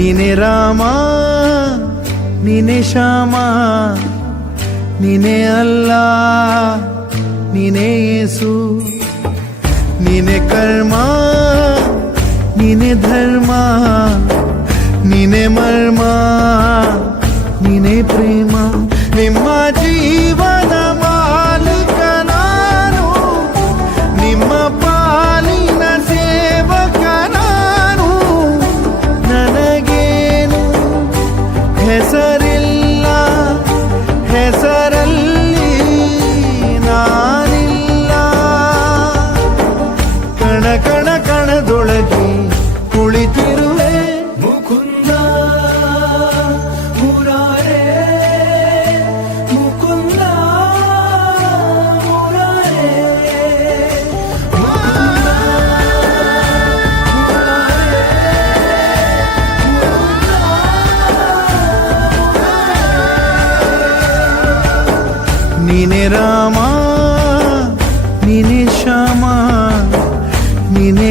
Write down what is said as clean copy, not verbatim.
ನೀನೆ ರಾಮ ನೀನೆ ಶ್ಯಾಮ ನೀನೆ ಅಲ್ಲ ನೀನೆ ಯೇಸು ನೀನೆ ಕರ್ಮ ನೀನೆ ಧರ್ಮ ನೀನೆ ಮರ್ಮ ನೀನೆ ಪ್ರೇಮ ನಿಮ್ಮ ಜೀವನ ಮಾಲೀಕ ನಾನು ನಿಮ್ಮ ಪಾಲಿನ ಸೇವಕ ನಾನು ನನಗೇನು ಹೆಸರಿಲ್ಲ ಹೆಸರಲ್ಲಿ ನಾನಿಲ್ಲ ಕಣ ಕಣ ಕಣದೊಳಗೆ ಕುಳಿತಿರುವೆ ಮುಕುಂದ ಮುರಾರೇ ಮುಕುಂದ ಮುರಾರೇ ನೀನೆ ರಾಮ ನೀನೆ ಶ್ಯಾಮ ನೀನೆ